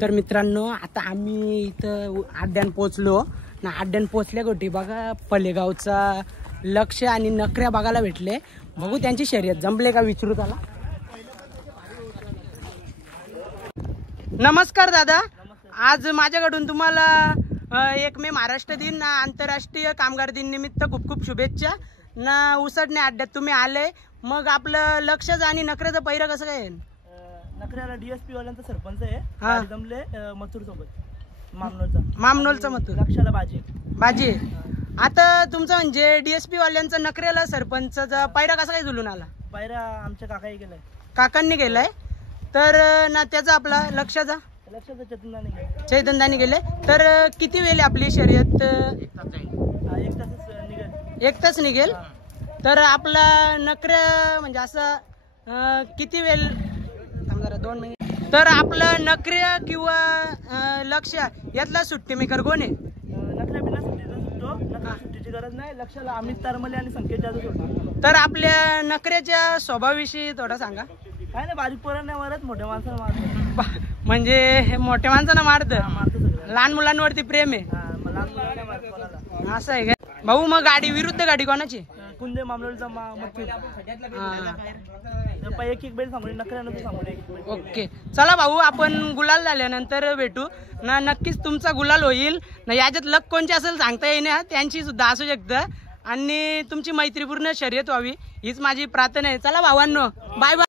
तर मित्रांनो आता आम्ही इथं आड्यान पोचलो ना। आड्यान पोचल्या गोटी बघा पलेगावचा लक्ष आणि नखऱ्या बघायला भेटले। बघू त्यांची शर्यत जमले का विचारू त्याला। नमस्कार दादा, आज माझ्याकडून तुम्हाला 1 मे महाराष्ट्र दिन आंतरराष्ट्रीय कामगार दिन निमित्त खूप खूप शुभेच्छा ना। उसडणे अड्ड्यात तुम्ही आले, मग आपलं लक्षच आणि नखऱ्याचं पहिरं कसं काय? नखऱ्याला डीएसपी वाल्यांचा सरपंच आहे, जमले मथुर सोबत मामनोलचा मथुर, लक्षाला बाजी आता तुमचं म्हणजे डीएसपी वाल्यांचा नखऱ्याला सरपंचचा पायरा कसा काय झुलून आला? पायरा आमच्या काकाही गेलाय, काकांनी गेलाय। तर ना त्याचा आपला लक्षाचा चैतन्याने गेले। तर किती वेळ आपली शर्यत? 1 तास निघेल। तर आपला नखऱ्या म्हणजे असं किती वेळ? 2 मिनिट। तर आपलं नखऱ्या किंवा लक्ष यातला सुट्टी मेकर कोण आहे? नखऱ्या बिना सुट्टीचा सुटतो, नखऱ्या सुट्टीची गरज नाही। लक्षाला अमित तारमले आणि संकेत जाधव सोडतो। तर आपल्या नखऱ्याच्या स्वभावाविषयी थोडा सांगा। काय नाही, बारीक पोरांना मारत, मोठ्या माणसाला मारत। म्हणजे मोठ्या माणसांना मारत, लहान मुलांवरती प्रेम आहे असं आहे का भाऊ? मग गाडी विरुद्ध गाडी कोणाची? कुंदे मामलोलचा एक बेल सांगू, नखऱ्यानंतर सांगू। ओके चला भाऊ, आपण गुलाल झाल्यानंतर भेटू ना। नक्कीच तुमचा गुलाल होईल ना। याच्यात लक कोणची असेल सांगता येईना, त्यांची सुद्धा असू शकतं आणि तुमची मैत्रीपूर्ण शर्यत व्हावी हीच माझी प्रार्थना आहे। चला भावांनो, बाय बाय।